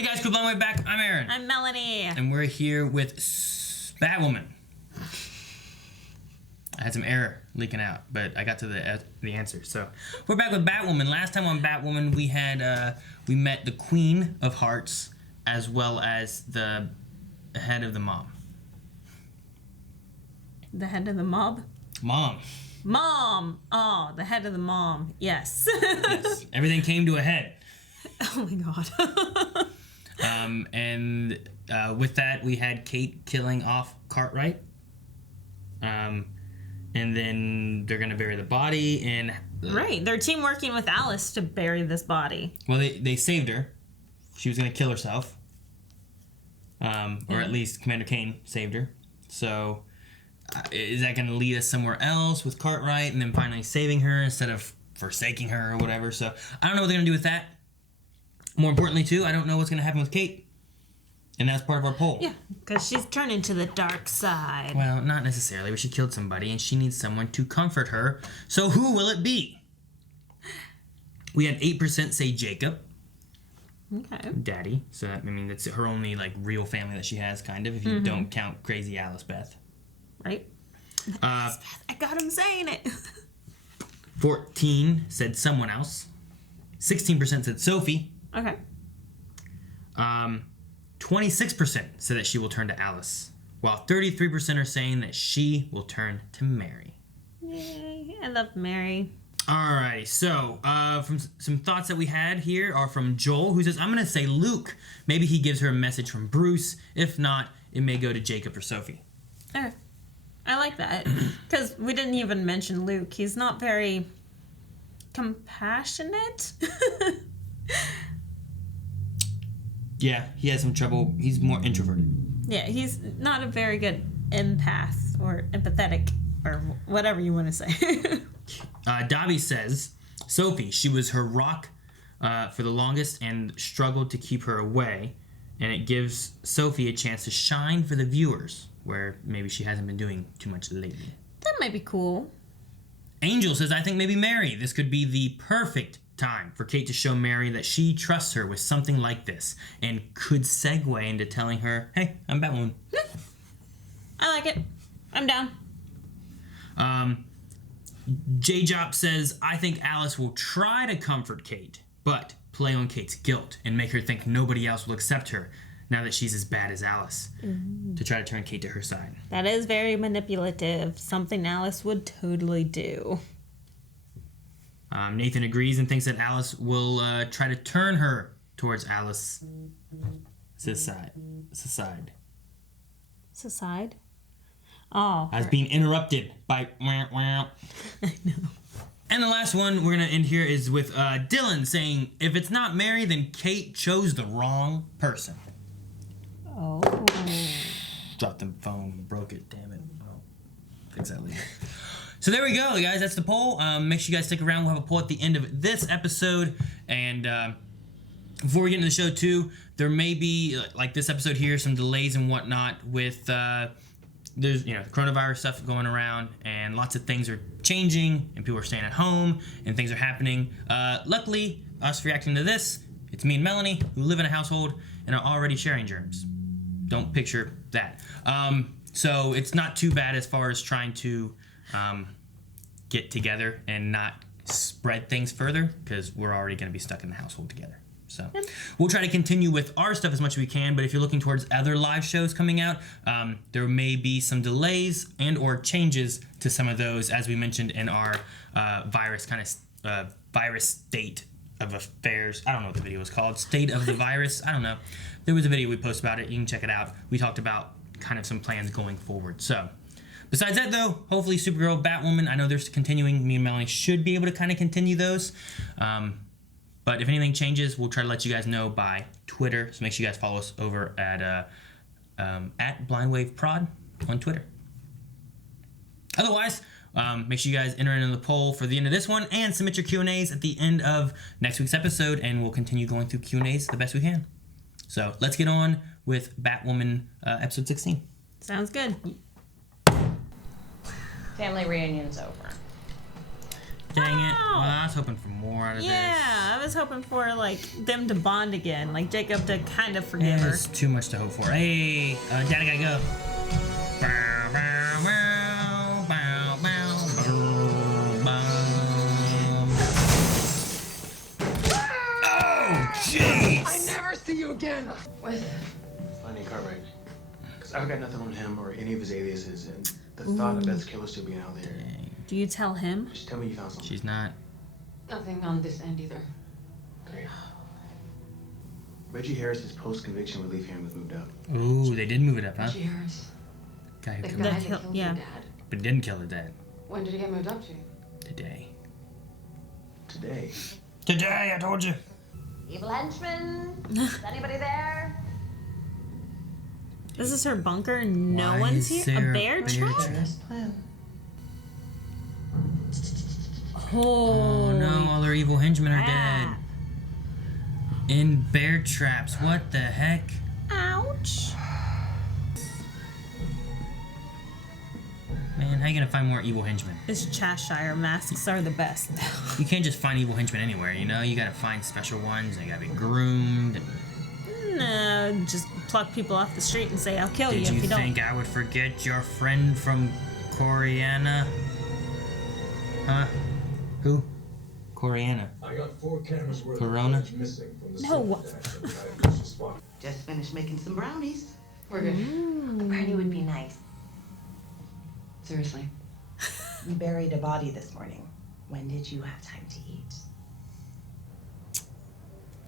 Hey guys, cool, way back. I'm Aaron. I'm Melanie. And we're here with Batwoman. I had some error leaking out, but I got to the answer. So we're back with Batwoman. Last time on Batwoman, we had we met the Queen of Hearts as well as the head of the mob. The head of the mob? Mom. Oh, the head of the mom. Yes. Yes. Everything came to a head. Oh my god. And with that, we had Kate killing off Cartwright. And then they're going to bury the body in... Right. They're team working with Alice to bury this body. Well, they saved her. She was going to kill herself. Or at least Commander Kane saved her. So is that going to lead us somewhere else with Cartwright and then finally saving her instead of forsaking her or whatever? So I don't know what they're going to do with that. More importantly, too, I don't know what's going to happen with Kate. And that's part of our poll. Yeah, because she's turning to the dark side. Well, not necessarily, but she killed somebody, and she needs someone to comfort her. So who will it be? We had 8% say Jacob. Okay. Daddy. So that, I mean, that's her only, like, real family that she has, kind of, if you don't count crazy Alice Beth. Right. Alice Beth. I got him saying it. 14 said someone else. 16% said Sophie. Okay. 26% said that she will turn to Alice, while 33% are saying that she will turn to Mary. Yay, I love Mary. Alrighty, so from some thoughts that we had here are from Joel, who says, I'm going to say Luke. Maybe he gives her a message from Bruce. If not, it may go to Jacob or Sophie. Okay. I like that, because we didn't even mention Luke. He's not very compassionate. Yeah, he has some trouble. He's more introverted. Yeah, he's not a very good empath or empathetic or whatever you want to say. Dobby says, Sophie, she was her rock for the longest and struggled to keep her away. And it gives Sophie a chance to shine for the viewers, where maybe she hasn't been doing too much lately. That might be cool. Angel says, I think maybe Mary. This could be the perfect time for Kate to show Mary that she trusts her with something like this and could segue into telling her, hey, I'm Batwoman. I like it. I'm down. J-Jop says, I think Alice will try to comfort Kate, but play on Kate's guilt and make her think nobody else will accept her now that she's as bad as Alice, to try to turn Kate to her side. That is very manipulative. Something Alice would totally do. Nathan agrees and thinks that Alice will try to turn her towards Alice's side. Socide? Oh. I was being interrupted by... I know. And the last one we're going to end here is with Dylan saying, if it's not Mary, then Kate chose the wrong person. Oh. Dropped the phone, broke it, damn it. I'll fix that later. So there we go, guys. That's the poll. Make sure you guys stick around. We'll have a poll at the end of this episode. And before we get into the show, too, there may be, like this episode here, some delays and whatnot with, there's, the coronavirus stuff going around, and lots of things are changing, and people are staying at home, and things are happening. Luckily, us reacting to this, it's me and Melanie, who live in a household and are already sharing germs. Don't picture that. So it's not too bad as far as trying to... get together and not spread things further, because we're already going to be stuck in the household together. So we'll try to continue with our stuff as much as we can, but if you're looking towards other live shows coming out, there may be some delays and or changes to some of those, as we mentioned in our virus state of affairs. I don't know what the video was called. State of the virus. I don't know. There was a video we posted about it. You can check it out. We talked about kind of some plans going forward. So besides that, though, hopefully Supergirl, Batwoman, I know they're continuing. Me and Melanie should be able to kind of continue those. But if anything changes, we'll try to let you guys know by Twitter. So make sure you guys follow us over at BlindWaveProd on Twitter. Otherwise, make sure you guys enter in the poll for the end of this one and submit your Q&As at the end of next week's episode, and we'll continue going through Q&As the best we can. So let's get on with Batwoman episode 16. Sounds good. Family reunion's over. Dang it. Well, I was hoping for more out of this. Yeah, I was hoping for like them to bond again, like Jacob to kind of forgive her. It's too much to hope for. Hey, Daddy gotta go. Bow, bow, bow, bow, bow, bow, bow. Oh, jeez! I never see you again. What? Lenny Cartwright. Because I've got nothing on him or any of his aliases, and the thought of Beth's killer still being out there. Do you tell him? Just tell me you found something. She's not. Nothing on this end either. Great. Reggie Harris's post-conviction relief hearing was moved up. Ooh, they did move it up, huh? Reggie Harris. Guy who The killed guy her. that killed yeah. your dad. But didn't kill the dad. When did he get moved up to? Today. Today. Today, I told you. Evil henchman? Is anybody there? This is her bunker and no Why one's is here? there A bear a bear trap? trap? Plan. Oh no, all their evil henchmen are dead. In bear traps. What the heck? Ouch. Man, how you gonna find more evil henchmen? His Cheshire masks are the best. You can't just find evil henchmen anywhere, you know? You gotta find special ones, they gotta be groomed. No, just pluck people off the street and say, I'll kill you Did if you you don't. think I would forget your friend from Coriana? Huh? Who? Coriana. I got 4 cameras worth Corona? of footage missing from the No. spot. Just finished making some brownies. We're good. A brownie would be nice. Seriously. We buried a body this morning. When did you have time to eat?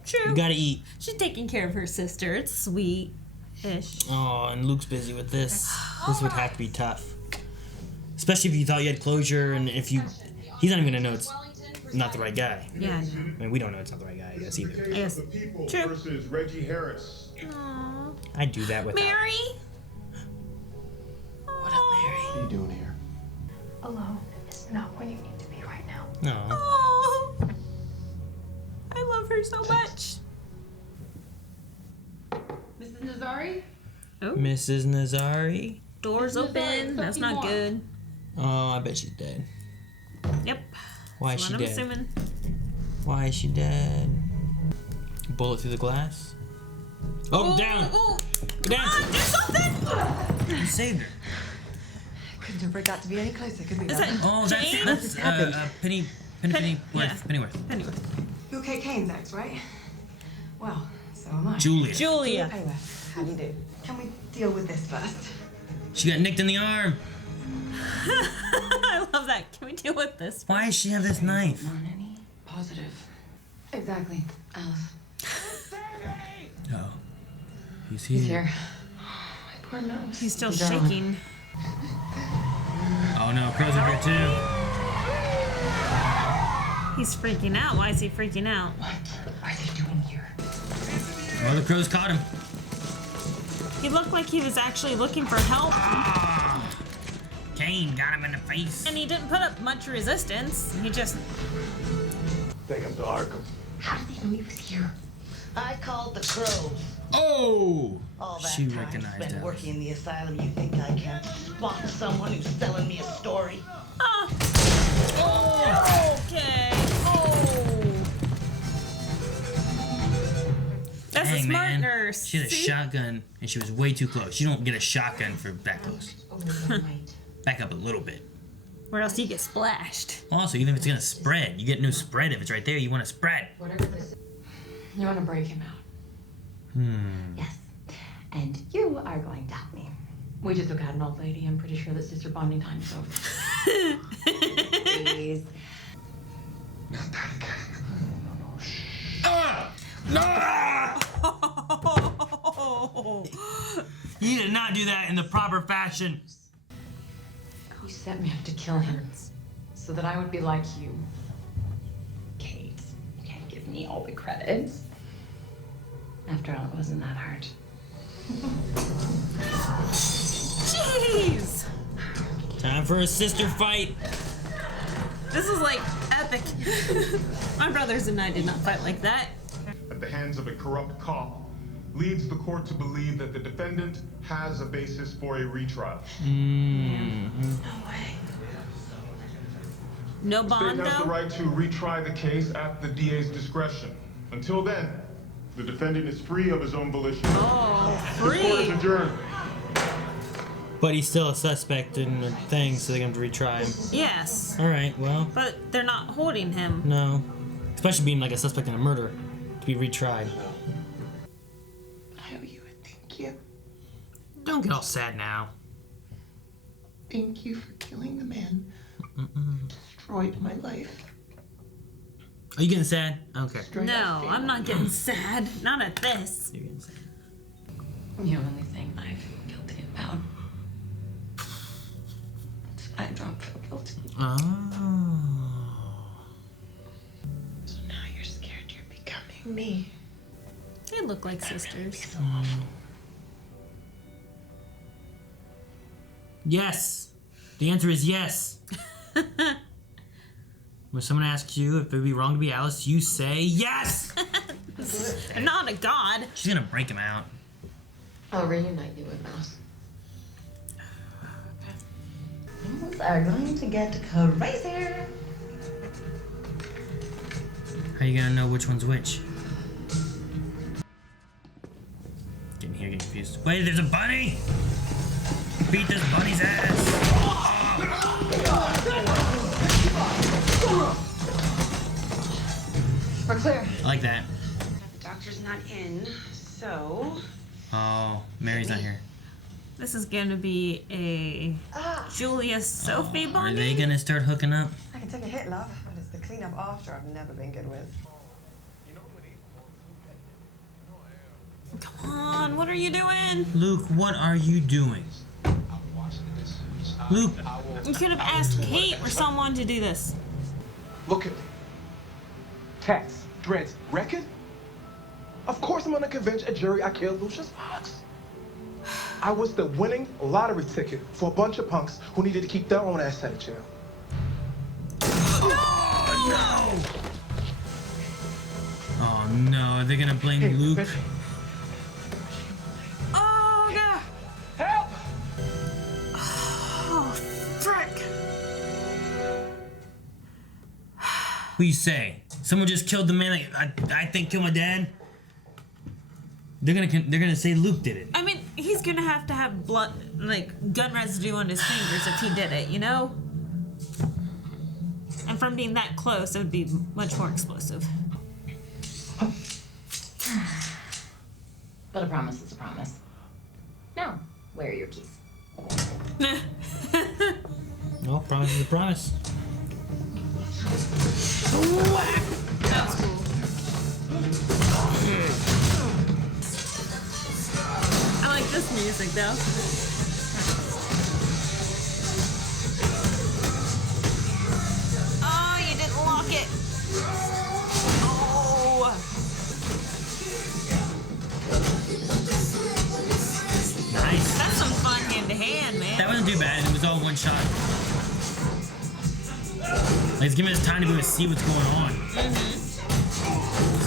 True. You gotta eat. She's taking care of her sister. It's sweet-ish. Oh, and Luke's busy with this. This would have to be tough. Especially if you thought you had closure and if you... He's not even gonna know it's not the right guy. Yeah, I know. I mean, we don't know it's not the right guy, I guess, either. I guess. The people True. versus Reggie Harris. Aww. I'd do that without... Mary? What up, Mary? What are you doing here? Alone is not where you need to be right now. No. Oh, I love her so much. Mrs. Nazari? Oh, Mrs. Nazari? doors open. That's not good. Oh, I bet she's dead. Yep. Why is That's she what dead? I'm assuming. Why is she dead? Bullet through the glass? Oh, down! Ooh, Go come down! on, do something! You saved her. Couldn't have ever got to be any closer, could we? Is that Oh, James? that's Pennyworth. Pennyworth. Pennyworth. You okay, Kane's ex, right? Well, so am I. Julia. Julia. Taylor, how do you do? Can we deal with this first? She got nicked in the arm. I love that. Can we deal with this? Why does she have this knife? On any positive. Exactly, Alice. Oh. He's He's here. here. My poor nose. He's still Darling. shaking. Oh no, Crow's are here too. He's freaking out. Why is he freaking out? What are they doing here? Oh, the Crows caught him. He looked like he was actually looking for help, Ah! Kane got him in the face. and he didn't put up much resistance. He just... Take him to Arkham. How did they know he was here? I called the crows. Oh! All that She time recognized spent Alice. working in the asylum, you think I can't spot someone who's selling me a story? Oh. Okay. Oh. That's a Dang, smart man. nurse. She had a See? shotgun and she was way too close. You don't get a shotgun for that close. Right. Back up a little bit. Or else you get splashed. Also, even if it's gonna spread, you get no spread if it's right there. You want to spread. Whatever this is. You want to break him out. Yes. And you are going to help me. We just took out an old lady. I'm pretty sure that sister bonding time is over. Please. You did not do that in the proper fashion. You set me up to kill him so that I would be like you. Kate, you can't give me all the credit. After all, it wasn't that hard. Jeez. Time for a sister fight. This is like epic. My brothers and I did not fight like that. At the hands of a corrupt cop leads the court to believe that the defendant has a basis for a retrial. No way. No The bond, state has the though? right to retry the case at the DA's discretion. Until then, the defendant is free of his own volition. Oh, This court is free. adjourned. But he's still a suspect in the thing, so they're going to retry him. Yes. Alright, well, But they're not holding him. no. Especially being like a suspect in a murder to be retried. I owe you a thank you. Don't get all sad now. Thank you for killing the man who destroyed my life. Are you getting sad? Okay. Destroyed No, our I'm not getting sad. Not at this. You're getting sad. The only thing I feel guilty about is I don't feel guilty. Oh. So now you're scared you're becoming me. They look like sisters. Yes. The answer is yes. When someone asks you if it would be wrong to be Alice, you say yes. I'm not a god. She's gonna break him out. I'll reunite you with Mouse. Things are going to get crazier. How are you gonna know which one's which? Getting here, getting confused. Wait, there's a bunny! Beat this bunny's ass! We're clear. I like that. The doctor's not in, so Oh, Mary's not here. This is gonna be a Julia Sophie Are they bonding. gonna start hooking up? I can take a hit, love, but it's the cleanup after I've never been good with. Come on, what are you doing? Luke, what are you doing? Luke, You could have asked Kate or someone to do this. Look at me. Tats, dreads, record? Of course I'm gonna convince a jury I killed Lucius Fox. I was the winning lottery ticket for a bunch of punks who needed to keep their own ass out of jail. oh no, are they gonna blame Hey, Luke? bitch. Oh, God. Help! Oh, frick. What do you say? Someone just killed the man that I think killed my dad? They're gonna say Luke did it. I mean, he's gonna have to have blood, like gun residue on his fingers if he did it, you know? And from being that close, it would be much more explosive. But a promise is a promise. Now, where are your keys? No, promise is a promise. That was cool. I like this music though. Oh, you didn't lock it. Oh. Nice. That's some fun hand to hand, man. That wasn't too bad. It was all one shot. Let's give us time to be able to see what's going on.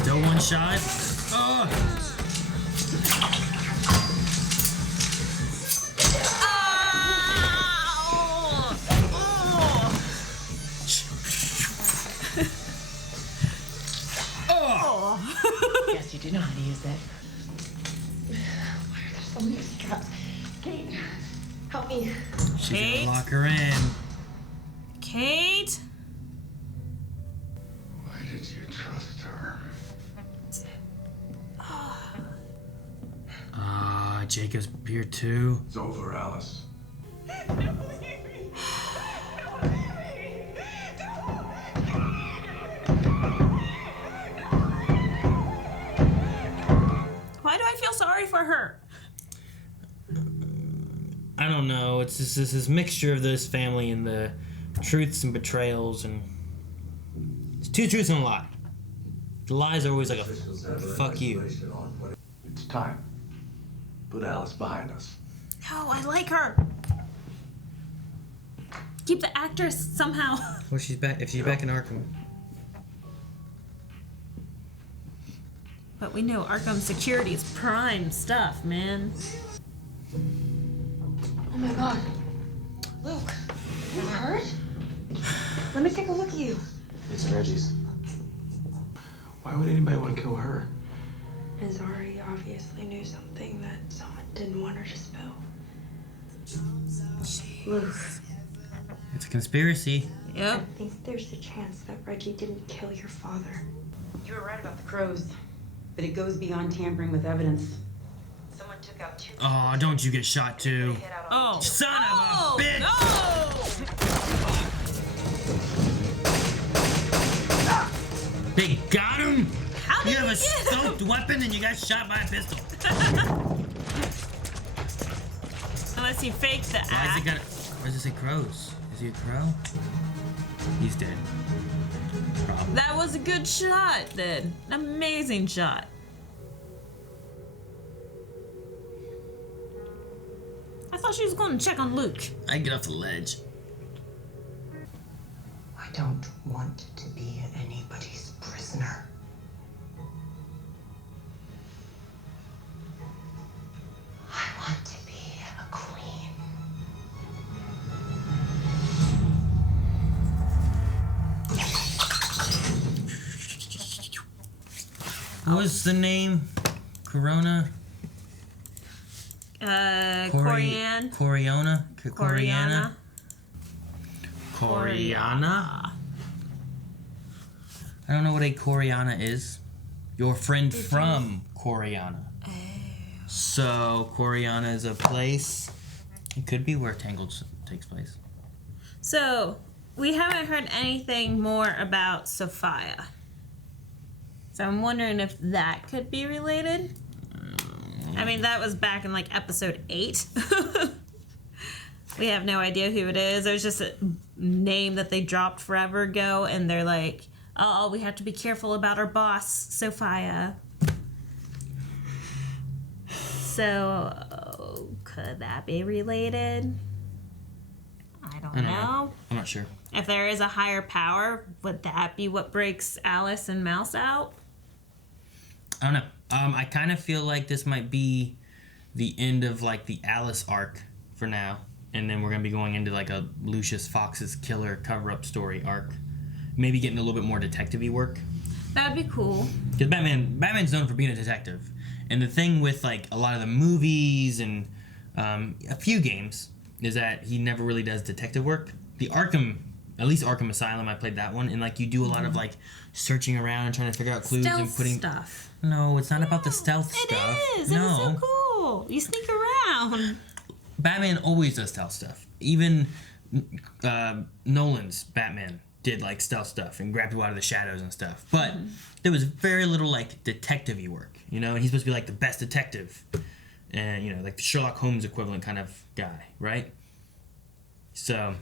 Still one shot. Oh. Yes, you do know how to use it. Why are there so many straps? Kate, help me. She's Kate? gonna lock her in. Kate? Why did you trust her? Jacob's here too. It's over, Alice. Why do I feel sorry for her? I don't know. It's just this mixture of this family and the truths and betrayals, and it's two truths and a lie. The lies are always like a fuck you. It's time. Put Alice behind us. No, I like her. Keep the actress somehow. Well, she's back. If she's back in Arkham. But we know Arkham Security is prime stuff, man. Oh my god. Luke, you hurt? Let me take a look at you. It's Reggie's. Why would anybody want to kill her? Azari obviously knew something that someone didn't want her to spill. Look, It's a conspiracy. Yep. I think there's a chance that Reggie didn't kill your father. You were right about the crows, but it goes beyond tampering with evidence. Someone took out 2 people. Oh, don't you get shot too. Oh. Son of a bitch! No! They got him? How did You have he a get him? scoped weapon and you got shot by a pistol. Unless he faked the Why act. does it say crows? Is he a crow? He's dead. Probably. That was a good shot, then. An amazing shot. I thought she was going to check on Luke. I get off the ledge. I don't want to be anybody's prisoner. I want to be a queen. What was the name? Corona? Corianne. Coriana? Coriana. Coriana? I don't know what a Coriana is. Your friend from Coriana. Oh. So, Coriana is a place. It could be where Tangled takes place. So, we haven't heard anything more about Sophia. So I'm wondering if that could be related. I mean, that was back in like episode 8. We have no idea who it is. There's just a name that they dropped forever ago, and they're like, oh, we have to be careful about our boss, Sophia. So, could that be related? I don't know. I'm not sure. If there is a higher power, would that be what breaks Alice and Mouse out? I don't know. I kind of feel like this might be the end of like the Alice arc for now, and then we're gonna be going into like a Lucius Fox's killer cover-up story arc. Maybe getting a little bit more detective-y work. That'd be cool. Because Batman's known for being a detective, and the thing with like a lot of the movies and a few games is that he never really does detective work. The at least Arkham Asylum, I played that one, and like you do a lot of like searching around and trying to figure out clues Stealth and putting stuff. No, it's not about the stealth stuff. It is. No. It was so cool. You sneak around. Batman always does stealth stuff. Even Nolan's Batman did like stealth stuff and grabbed people out of the shadows and stuff. But there was very little like detective-y work, you know. And he's supposed to be like the best detective, and you know, like the Sherlock Holmes equivalent kind of guy, right? So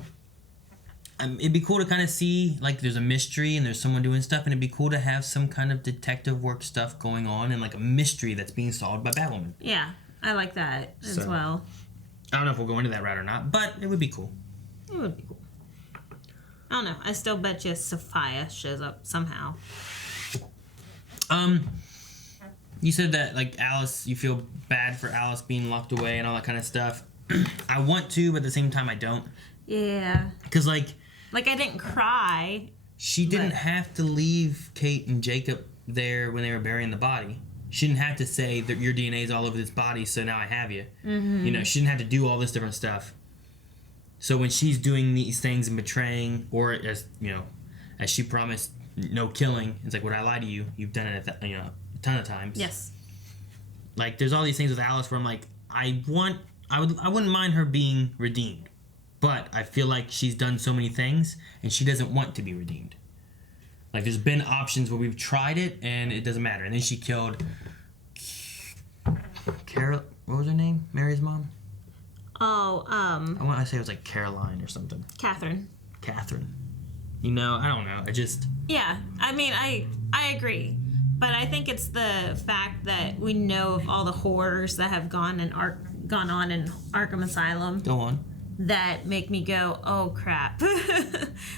it'd be cool to kind of see like there's a mystery and there's someone doing stuff, and it'd be cool to have some kind of detective work stuff going on and like a mystery that's being solved by Batwoman. Yeah, I like that as well. I don't know if we'll go into that route or not, but it would be cool. It would be cool. I don't know. I still bet you Sophia shows up somehow. You said that like Alice, you feel bad for Alice being locked away and all that kind of stuff. I want to, but at the same time I don't. Yeah. Because like I didn't cry. She didn't have to leave Kate and Jacob there when they were burying the body. She didn't have to say that your DNA is all over this body, so now I have you. Mm-hmm. You know, she didn't have to do all this different stuff. So when she's doing these things and betraying, or as you know, as she promised, no killing, it's like, would I lie to you? You've done it, a ton of times. Yes. Like, there's all these things with Alice where I'm like, I wouldn't mind her being redeemed, but I feel like she's done so many things and she doesn't want to be redeemed. Like, there's been options where we've tried it and it doesn't matter. And then she killed Carol. What was her name? Mary's mom. Oh, I want to say it was like Caroline or something. Catherine. You know, I don't know. I just. Yeah, I mean, I agree, but I think it's the fact that we know of all the horrors that have gone on in Arkham Asylum. Go on. That make me go, oh crap.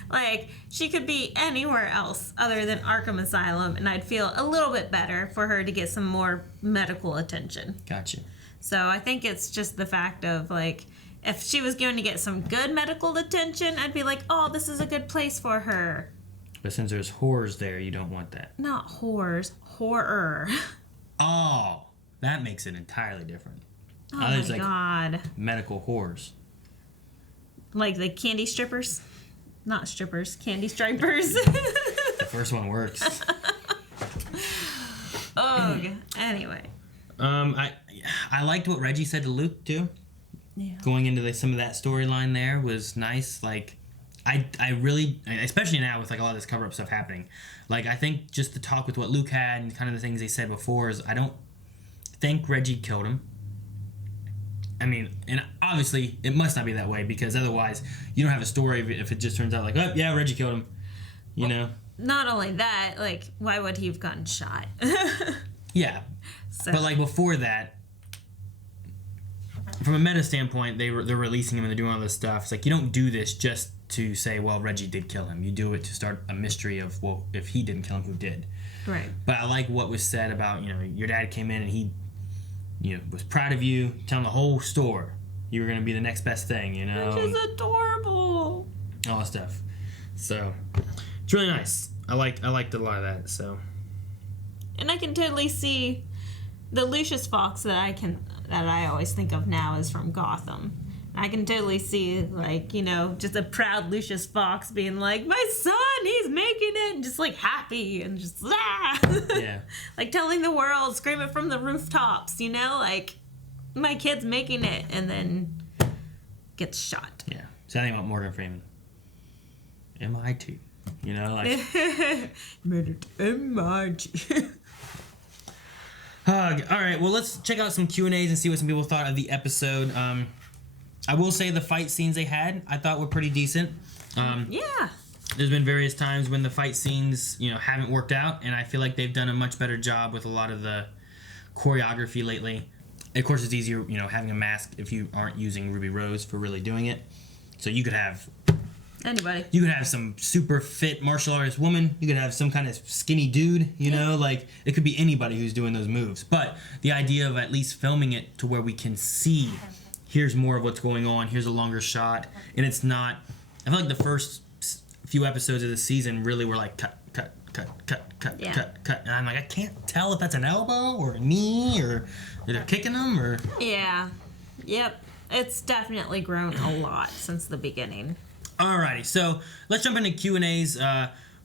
Like, she could be anywhere else other than Arkham Asylum, and I'd feel a little bit better for her to get some more medical attention. Gotcha. So I think it's just the fact of, like, if she was going to get some good medical attention, I'd be like, oh, this is a good place for her. But since there's whores there, you don't want that. Not whores, horror. Oh, that makes it entirely different. Oh my There's, like, God. medical whores. Like the candy strippers? Not strippers, candy stripers. The first one works. Oh, anyway. I liked what Reggie said to Luke too. Yeah. Going into some of that storyline there was nice. Like, I really, especially now with like a lot of this cover up stuff happening. Like, I think just the talk with what Luke had and kind of the things they said before is I don't think Reggie killed him. I mean, and obviously it must not be that way because otherwise you don't have a story if it just turns out like, oh yeah, Reggie killed him. You know. Not only that, like, why would he have gotten shot? Yeah. So. But like before that, from a meta standpoint, they're releasing him and they're doing all this stuff. It's like you don't do this just to say, well, Reggie did kill him. You do it to start a mystery of, well, if he didn't kill him, who did? Right. But I like what was said about, you know, your dad came in and he, you know, was proud of you, telling the whole store you were going to be the next best thing, you know. Which is adorable. All that stuff. So it's really nice. I liked a lot of that. So. And I can totally see the Lucius Fox that I always think of now is from Gotham. I can totally see, like, you know, just a proud Lucius Fox being like, my son, he's making it, and just like happy and just Yeah. like telling the world, screaming from the rooftops, you know, like my kid's making it, and then gets shot. Yeah. So I think about Morgan Freeman. MIT. You know, like murdered MIT. All right, well, let's check out some Q&As and see what some people thought of the episode. I will say the fight scenes they had, I thought were pretty decent. Yeah. There's been various times when the fight scenes, you know, haven't worked out, and I feel like they've done a much better job with a lot of the choreography lately. Of course, it's easier, you know, having a mask if you aren't using Ruby Rose for really doing it. So you could have... Anybody. You could have some super fit martial artist woman. You could have some kind of skinny dude, you know? Like, it could be anybody who's doing those moves. But the idea of at least filming it to where we can see, here's more of what's going on, here's a longer shot. And it's not... I feel like the first few episodes of the season really were like, cut. And I'm like, I can't tell if that's an elbow or a knee or they're kicking them or... Yeah. Yep. It's definitely grown a lot since the beginning. Alrighty, so let's jump into Q&As.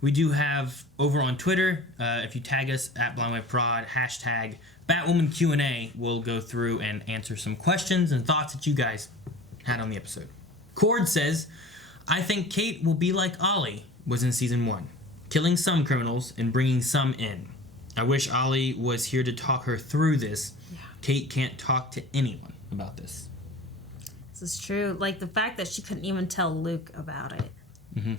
We do have over on Twitter, if you tag us at BlindWaveProd, hashtag Batwoman Q&A, we'll go through and answer some questions and thoughts that you guys had on the episode. Cord says, I think Kate will be like Ollie was in Season 1, killing some criminals and bringing some in. I wish Ollie was here to talk her through this. Yeah. Kate can't talk to anyone about this. This is true. Like, the fact that she couldn't even tell Luke about it. Mm-hmm.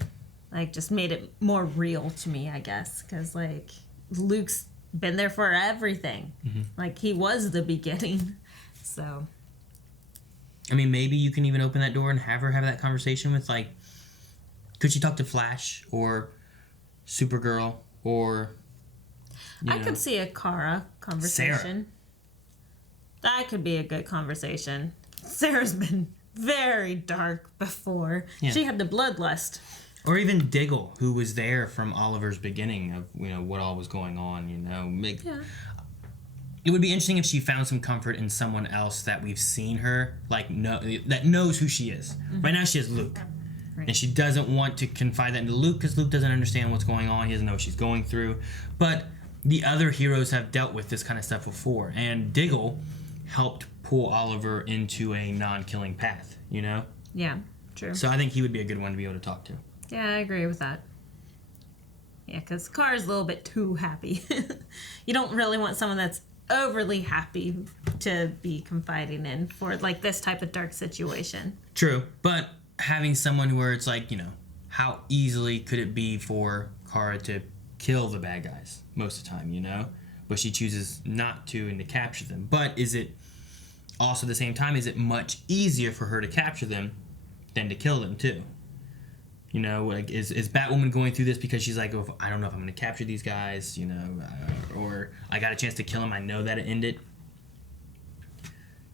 Like, just made it more real to me, I guess. Because, like, Luke's been there for everything. Mm-hmm. Like, he was the beginning. So. I mean, maybe you can even open that door and have her have that conversation with, like, could she talk to Flash or Supergirl or, I could see a Kara conversation. Sarah. That could be a good conversation. Sarah's been very dark before. Yeah. She had the bloodlust. Or even Diggle, who was there from Oliver's beginning of, you know, what all was going on, you know. Yeah. It would be interesting if she found some comfort in someone else that we've seen her, like, that knows who she is. Mm-hmm. Right now she has Luke. Right. And she doesn't want to confide that into Luke because Luke doesn't understand what's going on. He doesn't know what she's going through. But the other heroes have dealt with this kind of stuff before. And Diggle helped pull Oliver into a non-killing path, you know? Yeah, true. So I think he would be a good one to be able to talk to. Yeah, I agree with that. Yeah, because Kara's a little bit too happy. You don't really want someone that's overly happy to be confiding in for, like, this type of dark situation. True, but having someone where it's like, you know, how easily could it be for Kara to kill the bad guys most of the time, you know? But she chooses not to and to capture them. But is it... Also, at the same time, is it much easier for her to capture them than to kill them, too? You know, like, is Batwoman going through this because she's like, oh, I don't know if I'm going to capture these guys, you know, or I got a chance to kill them, I know that it ended.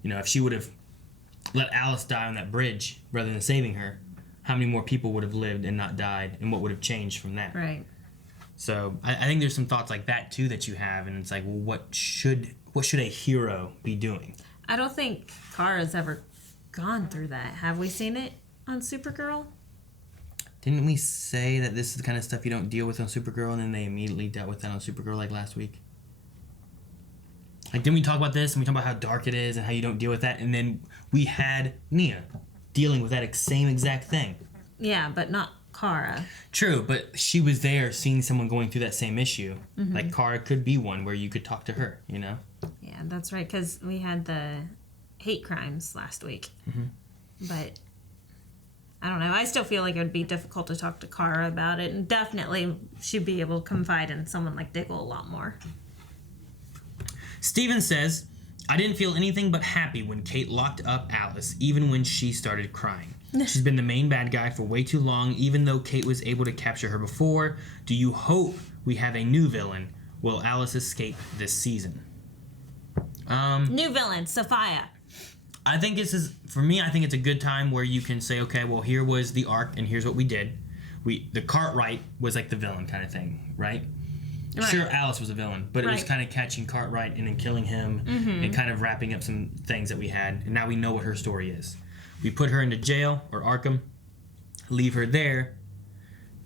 You know, if she would have let Alice die on that bridge rather than saving her, how many more people would have lived and not died, and what would have changed from that? Right. So I think there's some thoughts like that too that you have, and it's like, well, what should a hero be doing? I don't think Kara's ever gone through that. Have we seen it on Supergirl? Didn't we say that this is the kind of stuff you don't deal with on Supergirl, and then they immediately dealt with that on Supergirl like last week? Like, didn't we talk about this, and we talked about how dark it is and how you don't deal with that, and then we had Nia dealing with that same exact thing. Yeah, but not Kara. True, but she was there seeing someone going through that same issue. Mm-hmm. Like, Kara could be one where you could talk to her, you know? Yeah, that's right, because we had the hate crimes last week. Mm-hmm. But I don't know. I still feel like it would be difficult to talk to Kara about it, and definitely she'd be able to confide in someone like Diggle a lot more. Steven says, I didn't feel anything but happy when Kate locked up Alice, even when she started crying. She's been the main bad guy for way too long, even though Kate was able to capture her before. Do you hope we have a new villain? Will Alice escape this season? New villain, Sophia. I think this is, for me, I think it's a good time where you can say, okay, well, here was the arc, and here's what we did. The Cartwright was like the villain kind of thing, right? Right. Sure, Alice was a villain, but it was Right. kind of catching Cartwright and then killing him and kind of wrapping up some things that we had, and now we know what her story is. We put her into jail, or Arkham, leave her there.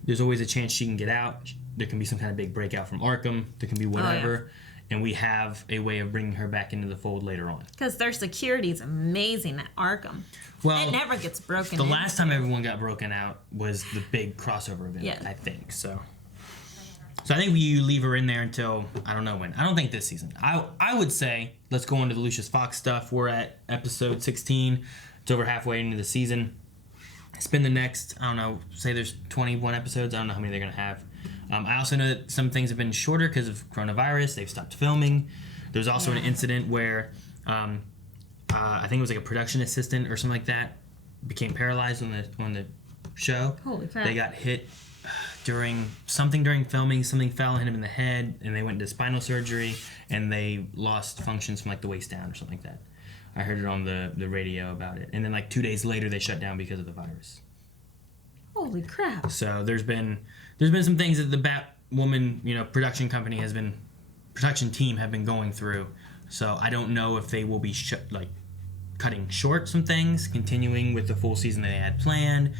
There's always a chance she can get out. There can be some kind of big breakout from Arkham. There can be whatever. And we have a way of bringing her back into the fold later on. Because their security is amazing at Arkham. Well, it never gets broken the into. last time everyone got broken out was the big crossover event, Yeah. I think. So I think you leave her in there until, I don't know when. I don't think this season. I would say let's go on to the Lucius Fox stuff. We're at episode 16. It's over halfway into the season. Spend the next, I don't know, say there's 21 episodes. I don't know how many they're going to have. I also know that some things have been shorter because of coronavirus. They've stopped filming. There's also an incident where I think it was like a production assistant or something like that became paralyzed on the show. Holy crap. They got hit during filming. Something fell and hit him in the head, and they went into spinal surgery, and they lost functions from like the waist down or something like that. I heard it on the radio about it. And then like 2 days later, they shut down because of the virus. Holy crap. So there's been some things that the Batwoman, production team have been going through. So I don't know if they will be cutting short some things, continuing with the full season that they had planned.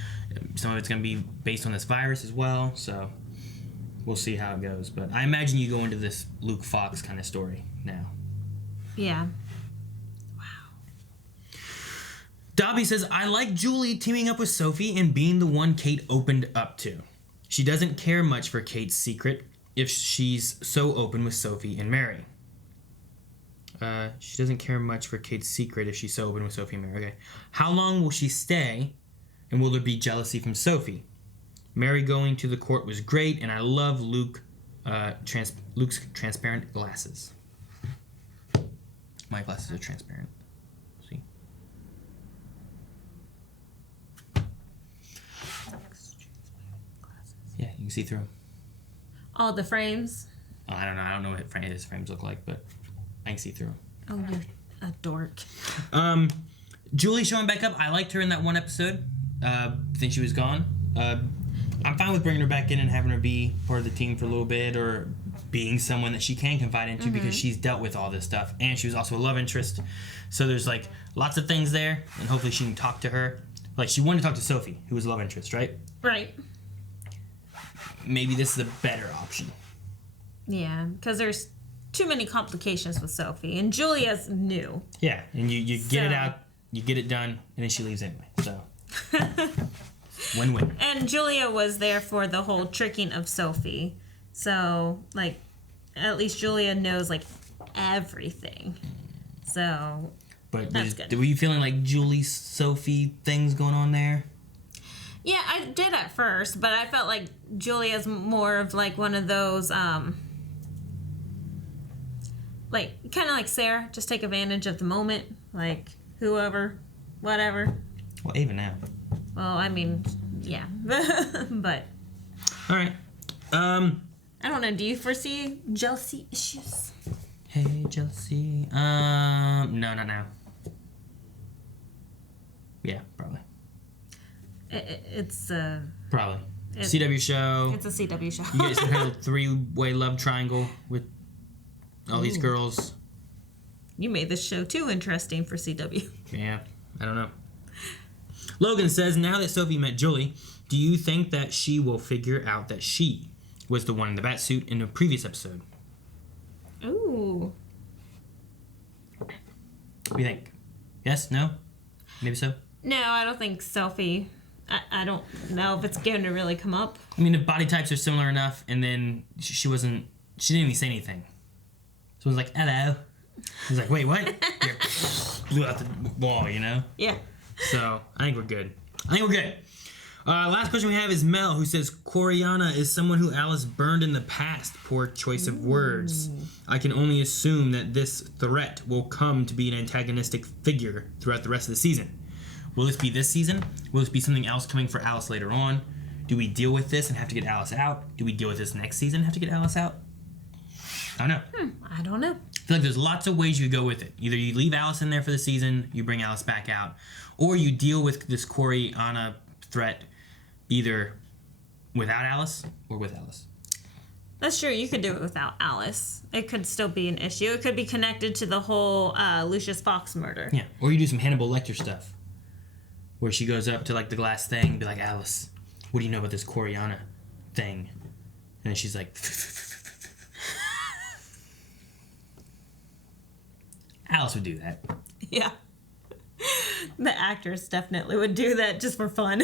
Some of it's going to be based on this virus as well. So we'll see how it goes. But I imagine you go into this Luke Fox kind of story now. Yeah. Dobby says, I like Julie teaming up with Sophie and being the one Kate opened up to. She doesn't care much for Kate's secret if she's so open with Sophie and Mary. She doesn't care much for Kate's secret if she's so open with Sophie and Mary. Okay. How long will she stay, and will there be jealousy from Sophie? Mary going to the court was great, and I love Luke's transparent glasses. My glasses are transparent. See? Yeah, you can see through them. All the frames. Oh, I don't know. I don't know what his frames look like, but I can see through them. Oh, you're a dork. Julie showing back up. I liked her in that one episode. Think she was gone. I'm fine with bringing her back in and having her be part of the team for a little bit, or being someone that she can confide into because she's dealt with all this stuff, and she was also a love interest. So there's like lots of things there, and hopefully she can talk to her. Like, she wanted to talk to Sophie, who was a love interest, right? Right. Maybe this is a better option. Yeah, because there's too many complications with Sophie, and Julia's new. Yeah, and you get it out, you get it done, and then she leaves anyway. So win-win. And Julia was there for the whole tricking of Sophie. So, like, at least Julia knows, like, everything. So, but that's good. Were you feeling like Julie, Sophie things going on there? Yeah, I did at first, but I felt like Julia's more of, like, one of those, like, kind of like Sarah, just take advantage of the moment. Like, whoever, whatever. Well, even now. Well, I mean, yeah. But. All right. I don't know. Do you foresee jealousy issues? Hey, jealousy. No, not now. Yeah, probably. It's Probably. CW show. It's a CW show. You get some kind of 3-way love triangle with all these girls. You made this show too interesting for CW. Yeah, I don't know. Logan says, now that Sophie met Julie, do you think that she will figure out that she was the one in the bat suit in a previous episode? Ooh. What do you think? Yes? No? Maybe so? No, I don't think Sophie. I don't know if it's going to really come up. I mean, the body types are similar enough, and then she didn't even say anything. Someone's like, hello. He's like, wait, what? Blew out the wall, you know? Yeah. So, I think we're good. Last question we have is Mel, who says, Coriana is someone who Alice burned in the past. Poor choice of words. I can only assume that this threat will come to be an antagonistic figure throughout the rest of the season. Will this be this season? Will this be something else coming for Alice later on? Do we deal with this and have to get Alice out? Do we deal with this next season and have to get Alice out? I don't know. I don't know. I feel like there's lots of ways you could go with it. Either you leave Alice in there for the season, you bring Alice back out, or you deal with this Coriana threat either without Alice or with Alice. That's true. You could do it without Alice. It could still be an issue. It could be connected to the whole Lucius Fox murder. Yeah, or you do some Hannibal Lecter stuff, where she goes up to like the glass thing and be like, Alice, what do you know about this Coriana thing? And then she's like, Alice would do that. Yeah. The actors definitely would do that just for fun.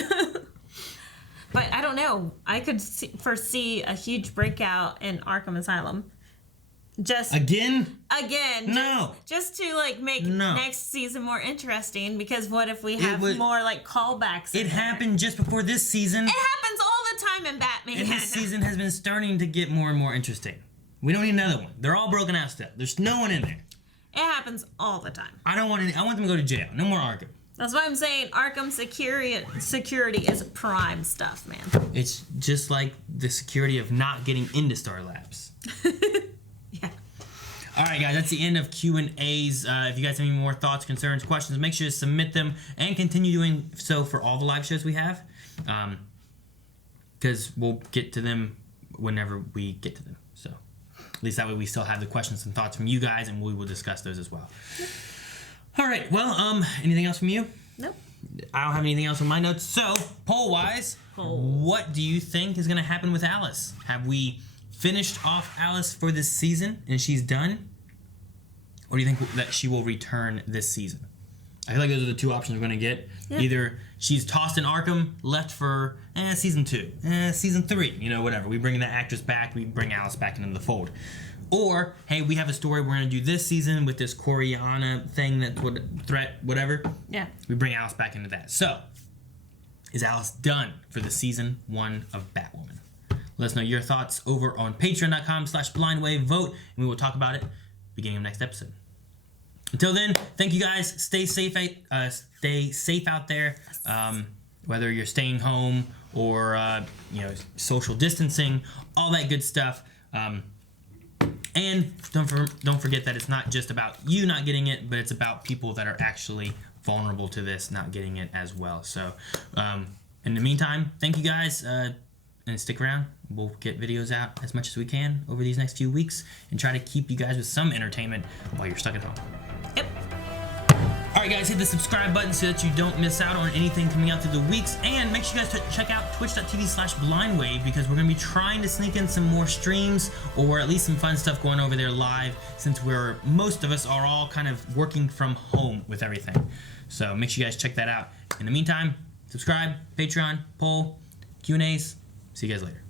But I don't know. I could foresee a huge breakout in Arkham Asylum. Just Again? No. Just to like make next season more interesting, because what if we have more like callbacks? It happened just before this season. It happens all the time in Batman. And this season has been starting to get more and more interesting. We don't need another one. They're all broken out still. There's no one in there. It happens all the time. I want them to go to jail. No more Arkham. That's why I'm saying Arkham security is prime stuff, man. It's just like the security of not getting into Star Labs. Yeah. All right, guys, that's the end of Q&As. If you guys have any more thoughts, concerns, questions, make sure to submit them and continue doing so for all the live shows we have, because we'll get to them whenever we get to them. So at least that way we still have the questions and thoughts from you guys, and we will discuss those as well. All right, well, anything else from you? Nope. I don't have anything else on my notes. So, poll-wise, what do you think is going to happen with Alice? Have we finished off Alice for this season and she's done? Or do you think that she will return this season? I feel like those are the two options we're going to get. Yeah. Either she's tossed in Arkham, left for season 2, season 3, whatever. We bring that actress back, we bring Alice back into the fold. Or, hey, we have a story we're going to do this season with this Coriana thing, threat, whatever. Yeah. We bring Alice back into that. So, is Alice done for the season 1 of Batwoman? Let us know your thoughts over on patreon.com/blindwave. Vote, and we will talk about it beginning of next episode. Until then, thank you guys. Stay safe out there. Whether you're staying home or social distancing, all that good stuff. And don't forget that it's not just about you not getting it, but it's about people that are actually vulnerable to this not getting it as well. So, in the meantime, thank you guys, and stick around. We'll get videos out as much as we can over these next few weeks and try to keep you guys with some entertainment while you're stuck at home. Yep. Alright guys, hit the subscribe button so that you don't miss out on anything coming out through the weeks, and make sure you guys check out twitch.tv/blindwave, because we're going to be trying to sneak in some more streams, or at least some fun stuff going over there live, since most of us are all kind of working from home with everything. So make sure you guys check that out. In the meantime, subscribe, Patreon, poll, Q&As. See you guys later.